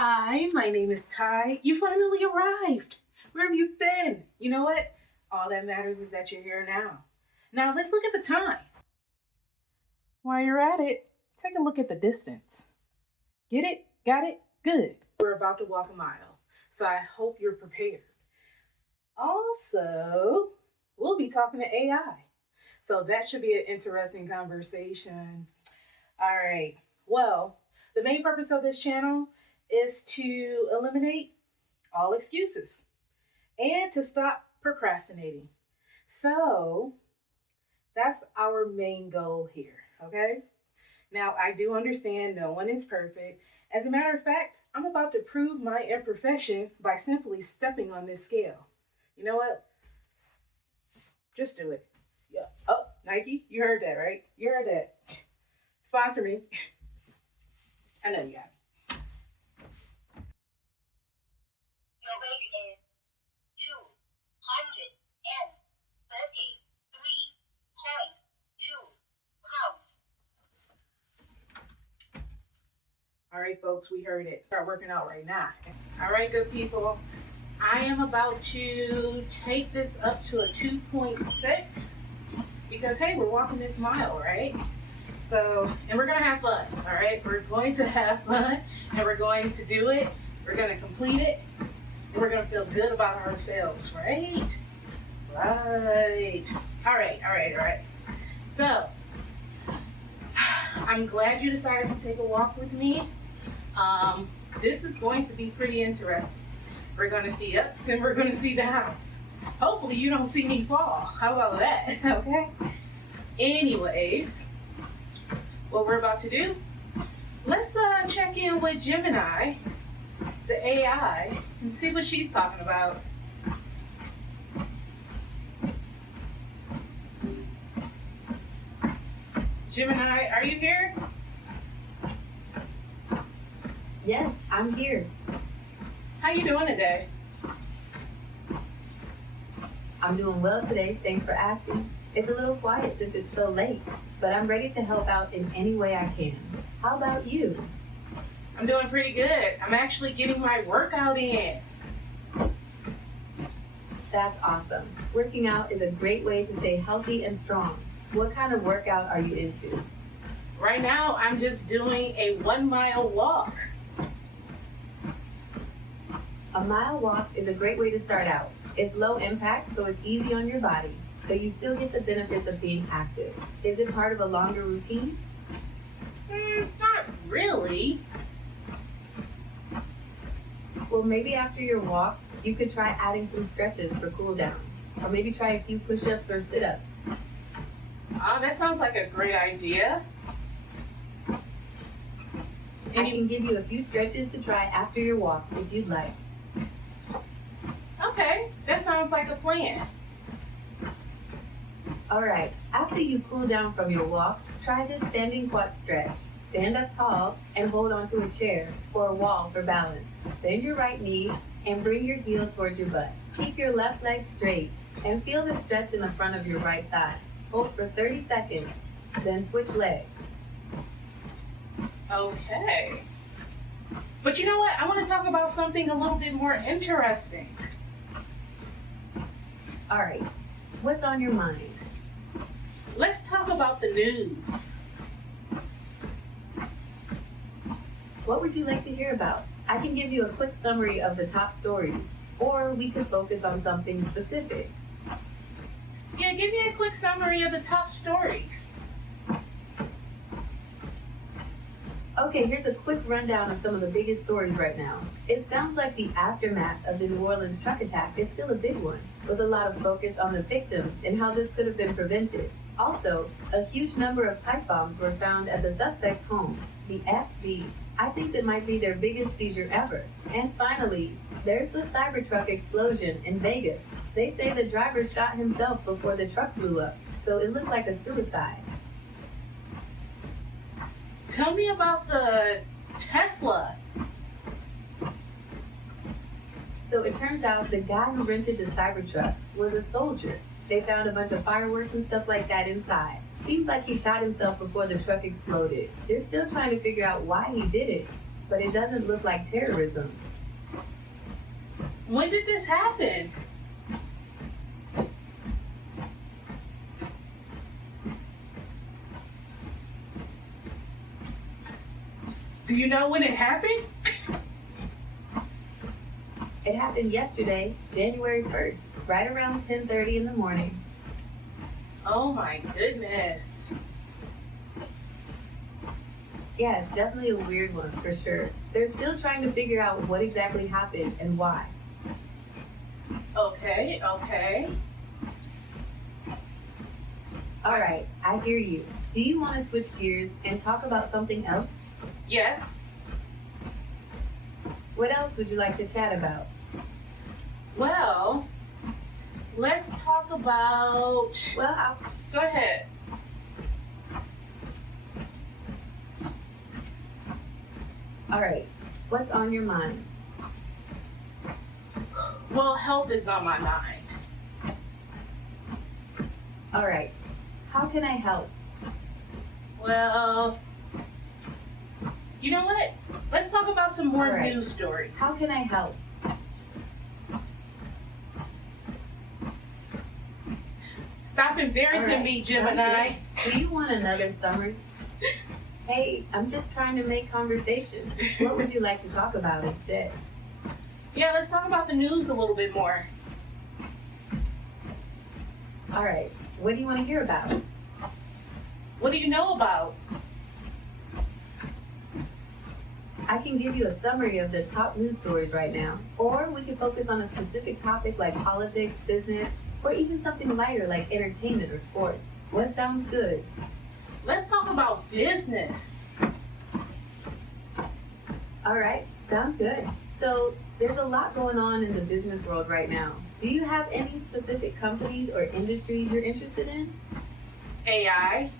Hi, my name is Ty. You finally arrived. Where have you been? You know what? All that matters is that you're here now. Now let's look at the time. While you're at it, take a look at the distance. Get it? Got it? Good. We're about to walk a mile, so I hope you're prepared. Also, we'll be talking to AI, so that should be an interesting conversation. All right. Well, the main purpose of this channel is to eliminate all excuses and to stop procrastinating. So that's our main goal here, okay? Now, I do understand no one is perfect. As a matter of fact, I'm about to prove my imperfection by simply stepping on this scale. You know what? Just do it. Yeah. Oh, Nike, you heard that, right? You heard that. Sponsor me. I know you got it. Your weight is 233.2 pounds. All right, folks, we heard it. Start working out right now. All right, good people. I am about to take this up to a 2.6 because, hey, we're walking this mile, right? So, and we're going to have fun, all right? We're going to have fun, and we're going to do it. We're going to complete it, and we're going to feel good about ourselves, right? Right. All right. So, I'm glad you decided to take a walk with me. This is going to be pretty interesting. We're going to see ups and we're going to see downs. Hopefully you don't see me fall. How about that? Okay? Anyways, what we're about to do, let's check in with Gemini, the AI, and see what she's talking about. Gemini, are you here? Yes, I'm here. How you doing today? I'm doing well today. Thanks for asking. It's a little quiet since it's so late, but I'm ready to help out in any way I can. How about you? I'm doing pretty good. I'm actually getting my workout in. That's awesome. Working out is a great way to stay healthy and strong. What kind of workout are you into? Right now, I'm just doing a 1-mile walk. A mile walk is a great way to start out. It's low impact, so it's easy on your body, but you still get the benefits of being active. Is it part of a longer routine? Not really. Well, maybe after your walk, you could try adding some stretches for cool down, or maybe try a few push-ups or sit-ups. That sounds like a great idea. I can give you a few stretches to try after your walk if you'd like. Okay, that sounds like a plan. All right, after you cool down from your walk, try this standing squat stretch. Stand up tall and hold onto a chair or a wall for balance. Bend your right knee and bring your heel towards your butt. Keep your left leg straight and feel the stretch in the front of your right thigh. Hold for 30 seconds, then switch legs. Okay. But you know what? I want to talk about something a little bit more interesting. All right, what's on your mind? Let's talk about the news. What would you like to hear about? I can give you a quick summary of the top stories, or we could focus on something specific. Yeah, give me a quick summary of the top stories. Okay, here's a quick rundown of some of the biggest stories right now. It sounds like the aftermath of the New Orleans truck attack is still a big one, with a lot of focus on the victims and how this could have been prevented. Also, a huge number of pipe bombs were found at the suspect's home, the FB. I think it might be their biggest seizure ever. And finally, there's the Cybertruck explosion in Vegas. They say the driver shot himself before the truck blew up, so it looked like a suicide. Tell me about the Tesla. So it turns out the guy who rented the Cybertruck was a soldier. They found a bunch of fireworks and stuff like that inside. Seems like he shot himself before the truck exploded. They're still trying to figure out why he did it. but it doesn't look like terrorism. When did this happen? Do you know when it happened? It happened yesterday, January 1st, right around 10:30 in the morning. Oh my goodness. Yeah, it's definitely a weird one for sure. They're still trying to figure out what exactly happened and why. Okay. All right, I hear you. Do you want to switch gears and talk about something else? Yes. What else would you like to chat about? Well, let's talk about. Well, Go ahead. all right. What's on your mind? Well, health is on my mind. All right. How can I help? Well, you know what? Let's talk about some more All right. news stories. How can I help? Stop embarrassing All right. me, Gemini. Do you want another summer? Hey, I'm just trying to make conversation. What would you like to talk about instead? Yeah, let's talk about the news a little bit more. All right. What do you want to hear about? What do you know about? I can give you a summary of the top news stories right now, or we can focus on a specific topic like politics, business, or even something lighter like entertainment or sports. What sounds good? Let's talk about business. All right, sounds good. So there's a lot going on in the business world right now. Do you have any specific companies or industries you're interested in? AI.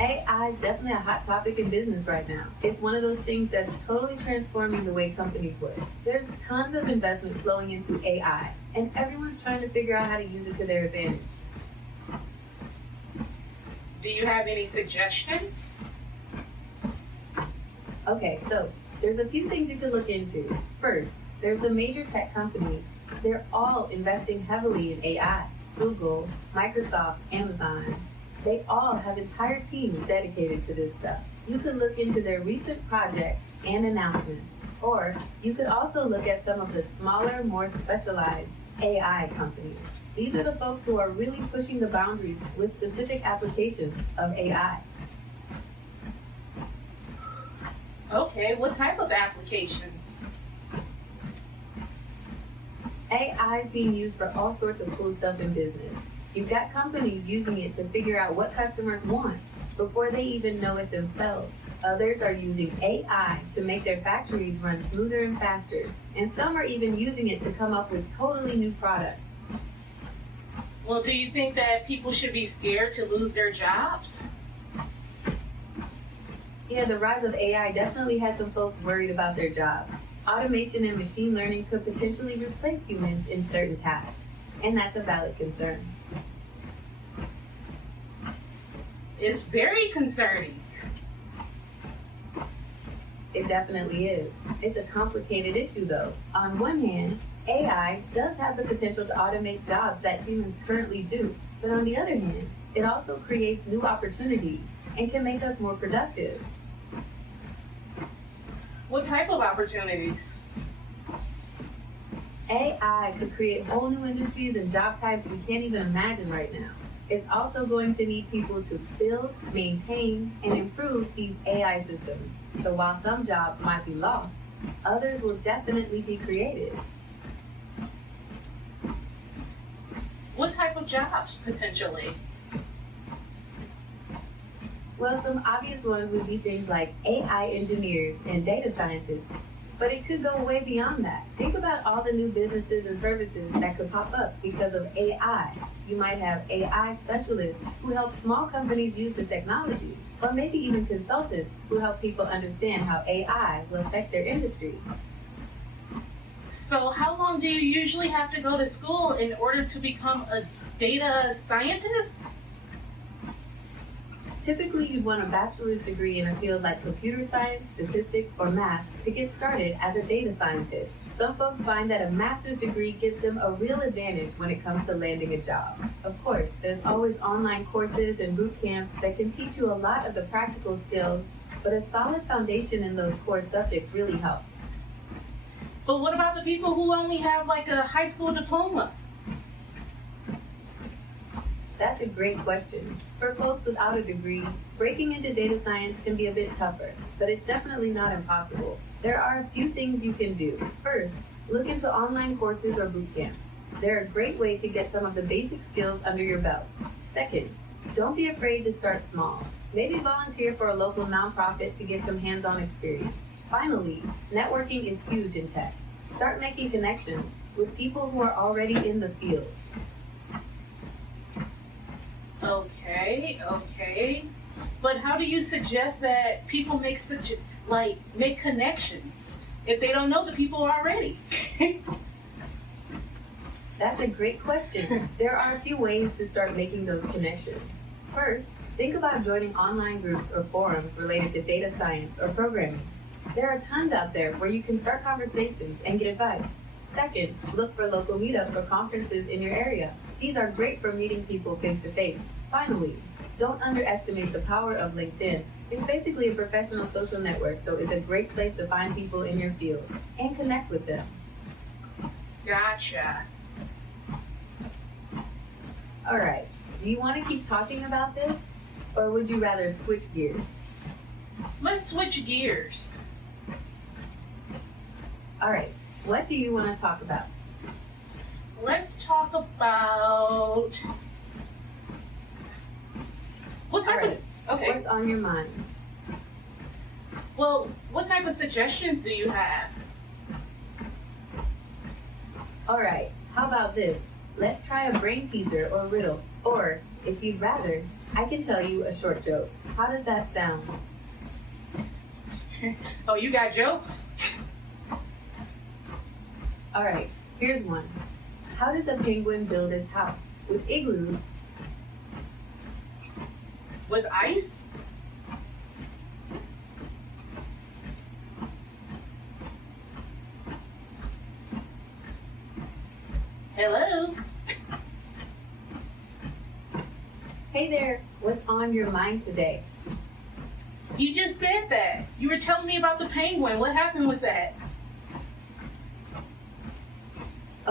AI is definitely a hot topic in business right now. It's one of those things that's totally transforming the way companies work. There's tons of investment flowing into AI, and everyone's trying to figure out how to use it to their advantage. Do you have any suggestions? Okay, so there's a few things you could look into. First, there's the major tech companies. They're all investing heavily in AI. Google, Microsoft, Amazon. They all have entire teams dedicated to this stuff. You could look into their recent projects and announcements. Or you could also look at some of the smaller, more specialized AI companies. These are the folks who are really pushing the boundaries with specific applications of AI. Okay, what type of applications? AI is being used for all sorts of cool stuff in business. You've got companies using it to figure out what customers want before they even know it themselves. Others are using AI to make their factories run smoother and faster. And some are even using it to come up with totally new products. Well, do you think that people should be scared to lose their jobs? Yeah, the rise of AI definitely has some folks worried about their jobs. Automation and machine learning could potentially replace humans in certain tasks, and that's a valid concern. It's very concerning. It definitely is. It's a complicated issue, though. On one hand, AI does have the potential to automate jobs that humans currently do, but on the other hand, it also creates new opportunities and can make us more productive. What type of opportunities? AI could create whole new industries and job types we can't even imagine right now. It's also going to need people to build, maintain, and improve these AI systems. So while some jobs might be lost, others will definitely be created. What type of jobs, potentially? Well, some obvious ones would be things like AI engineers and data scientists, but it could go way beyond that. Think about all the new businesses and services that could pop up because of AI. You might have AI specialists who help small companies use the technology, or maybe even consultants who help people understand how AI will affect their industry. So how long do you usually have to go to school in order to become a data scientist? Typically, you'd want a bachelor's degree in a field like computer science, statistics, or math to get started as a data scientist. Some folks find that a master's degree gives them a real advantage when it comes to landing a job. Of course, there's always online courses and boot camps that can teach you a lot of the practical skills, but a solid foundation in those core subjects really helps. But what about the people who only have like a high school diploma? That's a great question. For folks without a degree, breaking into data science can be a bit tougher, but it's definitely not impossible. There are a few things you can do. First, look into online courses or boot camps. They're a great way to get some of the basic skills under your belt. Second, don't be afraid to start small. Maybe volunteer for a local nonprofit to get some hands-on experience. Finally, networking is huge in tech. Start making connections with people who are already in the field. Okay. But how do you suggest that people make make connections if they don't know the people already? That's a great question. There are a few ways to start making those connections. First, think about joining online groups or forums related to data science or programming. There are tons out there where you can start conversations and get advice. Second, look for local meetups or conferences in your area. These are great for meeting people face to face. Finally, don't underestimate the power of LinkedIn. It's basically a professional social network, so it's a great place to find people in your field and connect with them. Gotcha. All right, do you want to keep talking about this, or would you rather switch gears? Let's switch gears. All right, what do you want to talk about? Let's talk about what type All right. of okay. What's on your mind? Well, what type of suggestions do you have? All right, how about this? Let's try a brain teaser or riddle. Or, if you'd rather, I can tell you a short joke. How does that sound? Oh, you got jokes? All right, here's one. How does a penguin build its house? With igloos. With ice? Hello? Hey there, what's on your mind today? You just said that. You were telling me about the penguin. What happened with that?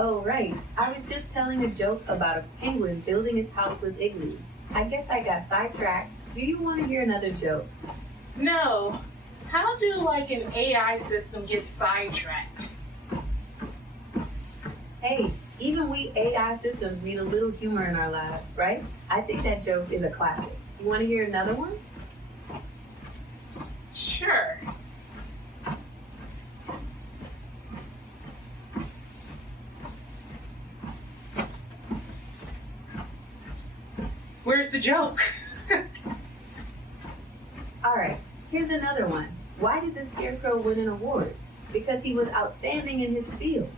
Oh, right. I was just telling a joke about a penguin building its house with igloos. I guess I got sidetracked. Do you want to hear another joke? No. How do like an AI system get sidetracked? Hey, even we AI systems need a little humor in our lives, right? I think that joke is a classic. You want to hear another one? Sure. Where's the joke? All right, here's another one. Why did the Scarecrow win an award? Because he was outstanding in his field.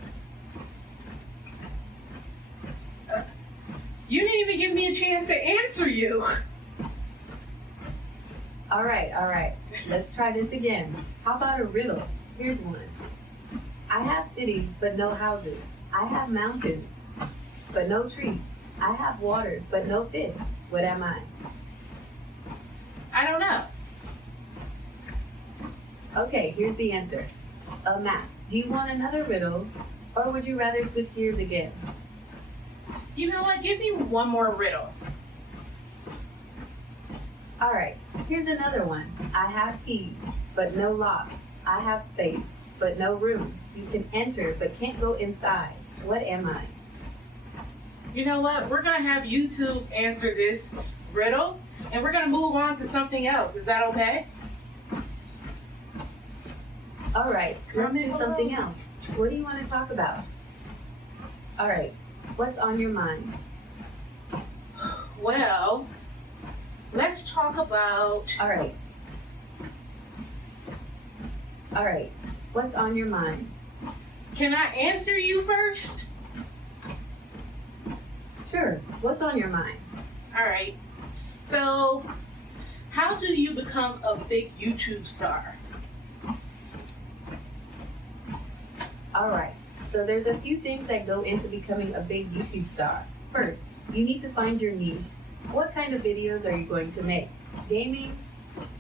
You didn't even give me a chance to answer you. All right. Let's try this again. How about a riddle? Here's one. I have cities, but no houses. I have mountains, but no trees. I have waters, but no fish. What am I? I don't know. Okay, here's the answer. A map. Do you want another riddle, or would you rather switch gears again? You know what? Give me one more riddle. All right, here's another one. I have keys, but no locks. I have space, but no room. You can enter, but can't go inside. What am I? You know what? We're going to have YouTube answer this riddle, and we're going to move on to something else. Is that okay? All right, let's do something else. What do you want to talk about? All right, what's on your mind? Well, let's talk about... All right, what's on your mind? Can I answer you first? Sure, what's on your mind? All right. So, How do you become a big YouTube star? All right, so there's a few things that go into becoming a big YouTube star. First, you need to find your niche. What kind of videos are you going to make? Gaming?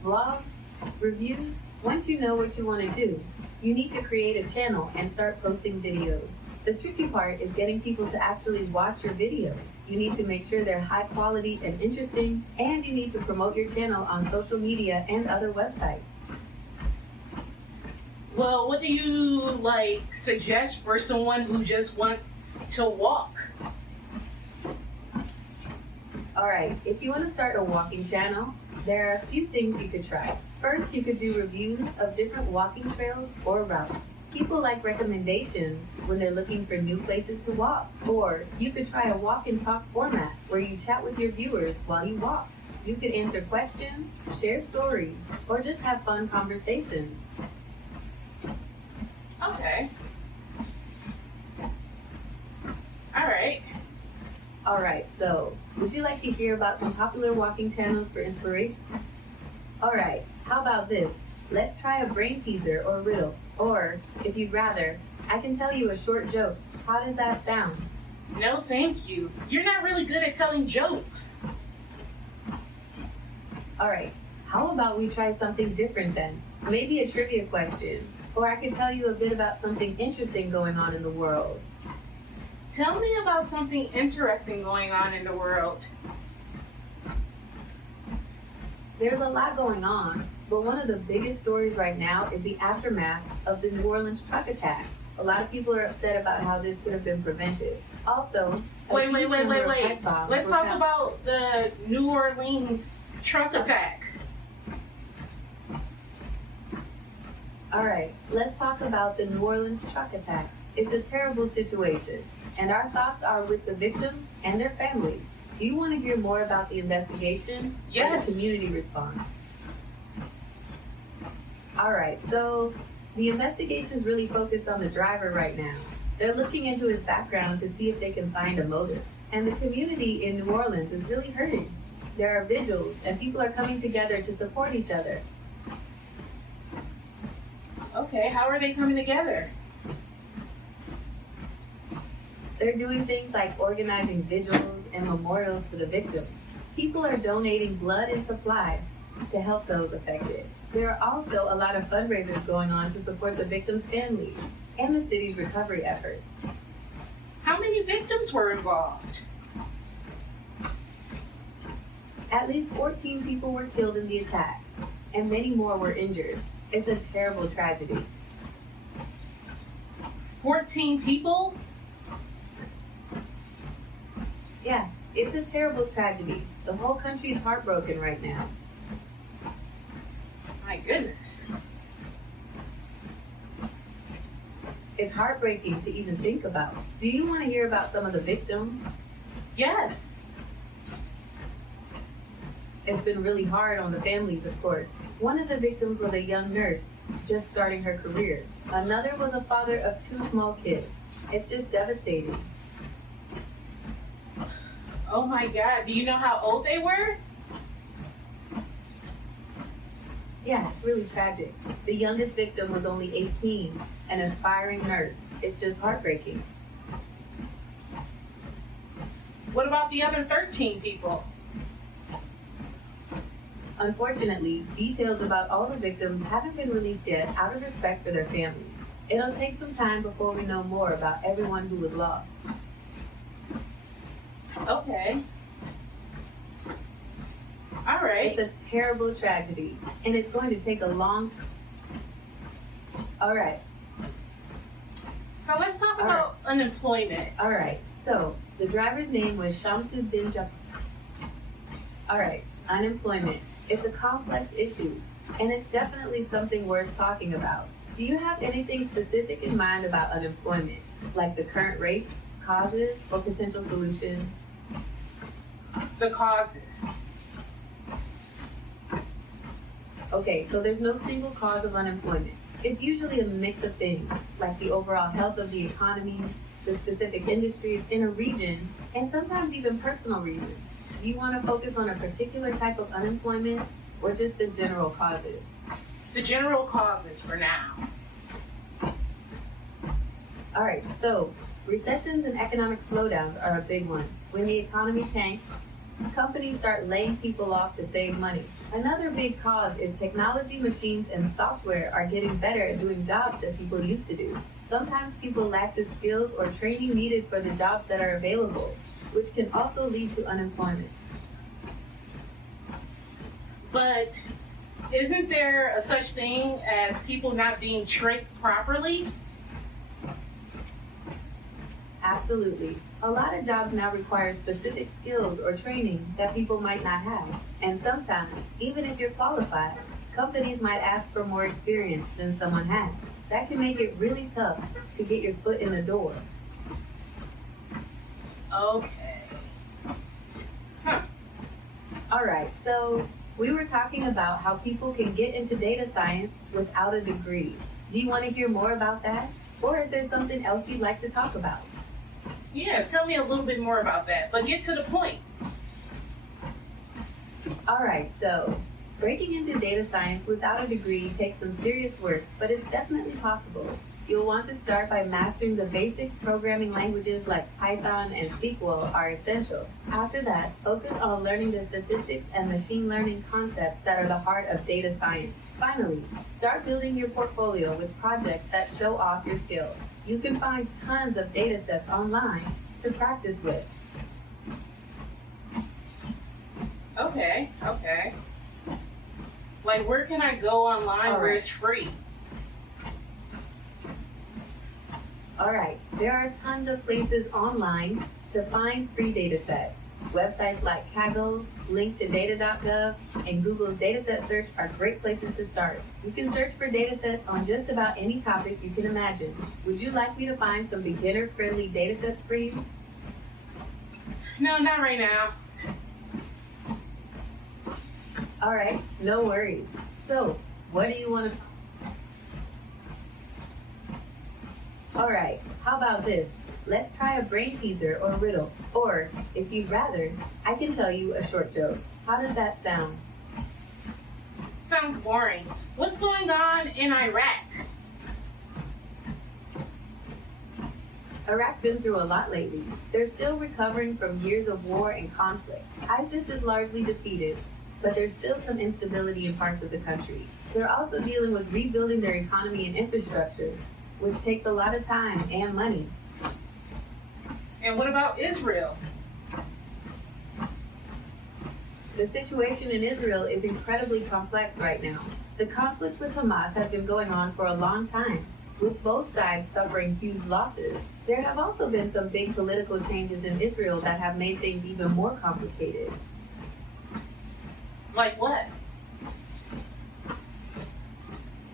Vlogs? Reviews? Once you know what you want to do, you need to create a channel and start posting videos. The tricky part is getting people to actually watch your videos. You need to make sure they're high quality and interesting, and you need to promote your channel on social media and other websites. Well, what do you suggest for someone who just wants to walk? All right, if you want to start a walking channel, there are a few things you could try. First, you could do reviews of different walking trails or routes. People like recommendations when they're looking for new places to walk. Or you could try a walk and talk format where you chat with your viewers while you walk. You could answer questions, share stories, or just have fun conversations. Okay. All right. All right, so would you like to hear about some popular walking channels for inspiration? All right, how about this? Let's try a brain teaser or riddle. Or, if you'd rather, I can tell you a short joke. How does that sound? No, thank you. You're not really good at telling jokes. All right, how about we try something different then? Maybe a trivia question. Or I can tell you a bit about something interesting going on in the world. Tell me about something interesting going on in the world. There's a lot going on, but one of the biggest stories right now is the aftermath of the New Orleans truck attack. A lot of people are upset about how this could have been prevented. Also, Wait. Let's talk found. about the New Orleans truck attack. All right, let's talk about the New Orleans truck attack. It's a terrible situation, and our thoughts are with the victims and their families. Do you want to hear more about the investigation? Yes. Or the community response? All right, so the investigation is really focused on the driver right now. They're looking into his background to see if they can find a motive. And the community in New Orleans is really hurting. There are vigils, and people are coming together to support each other. Okay, how are they coming together? They're doing things like organizing vigils and memorials for the victims. People are donating blood and supplies to help those affected. There are also a lot of fundraisers going on to support the victims' families and the city's recovery efforts. How many victims were involved? At least 14 people were killed in the attack, and many more were injured. It's a terrible tragedy. 14 people? Yeah, it's a terrible tragedy. The whole country is heartbroken right now. My goodness. It's heartbreaking to even think about. Do you want to hear about some of the victims? Yes. It's been really hard on the families, of course. One of the victims was a young nurse just starting her career. Another was a father of 2 small kids. It's just devastating. Oh my God, do you know how old they were? Yeah, it's really tragic. The youngest victim was only 18, an aspiring nurse. It's just heartbreaking. What about the other 13 people? Unfortunately, details about all the victims haven't been released yet out of respect for their families. It'll take some time before we know more about everyone who was lost. Okay. All right. It's a terrible tragedy, and it's going to take a long time. All right, So let's talk about unemployment. all right. So, the driver's name was Shamsu bin Jafar. All right, unemployment. It's a complex issue, and it's definitely something worth talking about. Do you have anything specific in mind about unemployment, like the current rate, causes, or potential solutions? The causes. Okay, so there's no single cause of unemployment. It's usually a mix of things, like the overall health of the economy, the specific industries in a region, and sometimes even personal reasons. Do you want to focus on a particular type of unemployment, or just the general causes? The general causes for now. All right, so recessions and economic slowdowns are a big one. When the economy tanks, companies start laying people off to save money. Another big cause is technology, machines, and software are getting better at doing jobs that people used to do. Sometimes people lack the skills or training needed for the jobs that are available, which can also lead to unemployment. But isn't there a such thing as people not being trained properly? Absolutely. A lot of jobs now require specific skills or training that people might not have. And sometimes, even if you're qualified, companies might ask for more experience than someone has. That can make it really tough to get your foot in the door. Okay. Huh. All right, so we were talking about how people can get into data science without a degree. Do you want to hear more about that? Or is there something else you'd like to talk about? Yeah, tell me a little bit more about that, but get to the point. All right, so breaking into data science without a degree takes some serious work, but it's definitely possible. You'll want to start by mastering the basics. Programming languages like Python and SQL are essential. After that, focus on learning the statistics and machine learning concepts that are the heart of data science. Finally, start building your portfolio with projects that show off your skills. You can find tons of data sets online to practice with. Okay. Like, where can I go online where it's free? All right, there are tons of places online to find free data sets. Websites like Kaggle, linktodata.gov, and Google's dataset search are great places to start. You can search for datasets on just about any topic you can imagine. Would you like me to find some beginner-friendly datasets for you? No, not right now. All right, no worries. So, what do you want to... All right, how about this? Let's try a brain teaser or riddle. Or, if you'd rather, I can tell you a short joke. How does that sound? Sounds boring. What's going on in Iraq? Iraq's been through a lot lately. They're still recovering from years of war and conflict. ISIS is largely defeated, but there's still some instability in parts of the country. They're also dealing with rebuilding their economy and infrastructure, which takes a lot of time and money. And what about Israel? The situation in Israel is incredibly complex right now. The conflict with Hamas has been going on for a long time, with both sides suffering huge losses. There have also been some big political changes in Israel that have made things even more complicated. Like what?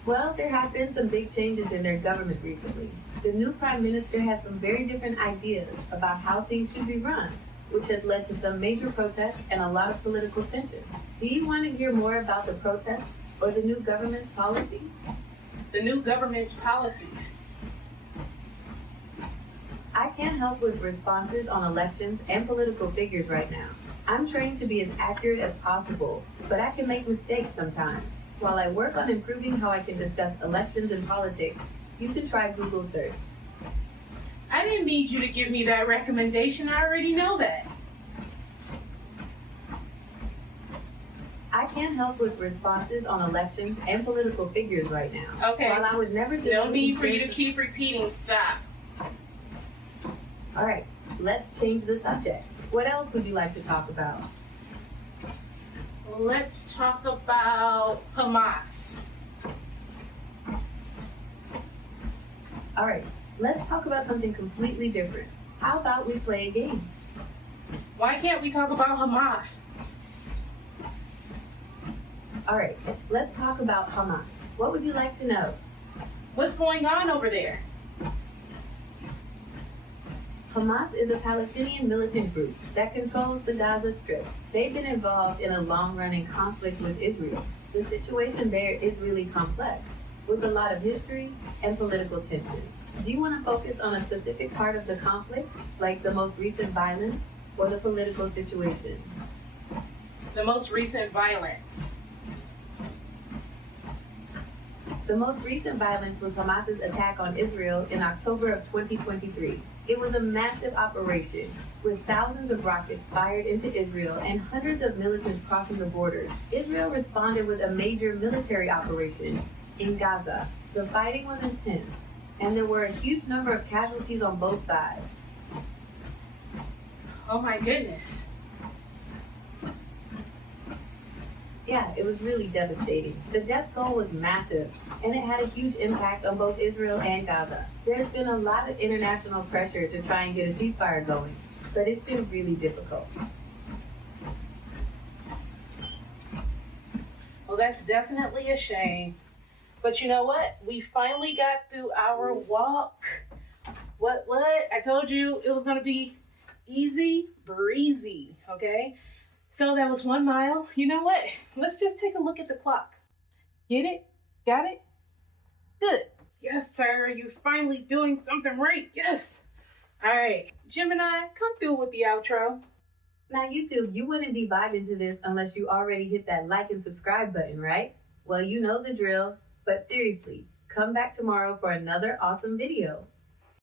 Well, there have been some big changes in their government recently. The new prime minister has some very different ideas about how things should be run, which has led to some major protests and a lot of political tension. Do you want to hear more about the protests or the new government's policy? The new government's policies. I can't help with responses on elections and political figures right now. I'm trained to be as accurate as possible, but I can make mistakes sometimes. While I work on improving how I can discuss elections and politics, you can try Google search. I didn't need you to give me that recommendation. I already know that. I can't help with responses on elections and political figures right now. Okay. While I would never do No need for you to keep repeating. Stop. All right, let's change the subject. What else would you like to talk about? Let's talk about Hamas. All right, let's talk about something completely different. How about we play a game? Why can't we talk about Hamas? All right, let's talk about Hamas. What would you like to know? What's going on over there? Hamas is a Palestinian militant group that controls the Gaza Strip. They've been involved in a long-running conflict with Israel. The situation there is really complex, with a lot of history and political tension. Do you want to focus on a specific part of the conflict, like the most recent violence, or the political situation? The most recent violence. The most recent violence was Hamas's attack on Israel in October of 2023. It was a massive operation with thousands of rockets fired into Israel and hundreds of militants crossing the border. Israel responded with a major military operation in Gaza. The fighting was intense, and there were a huge number of casualties on both sides. Oh my goodness. Yeah, it was really devastating. The death toll was massive, and it had a huge impact on both Israel and Gaza. There's been a lot of international pressure to try and get a ceasefire going, but it's been really difficult. Well, that's definitely a shame. But you know what? We finally got through our walk. What? I told you it was going to be easy breezy, okay? So that was 1 mile. You know what? Let's just take a look at the clock. Get it? Got it? Good. Yes, sir. You're finally doing something right. Yes. All right. Gemini, come through with the outro. Now, YouTube, you wouldn't be vibing to this unless you already hit that like and subscribe button, right? Well, you know the drill. But seriously, come back tomorrow for another awesome video.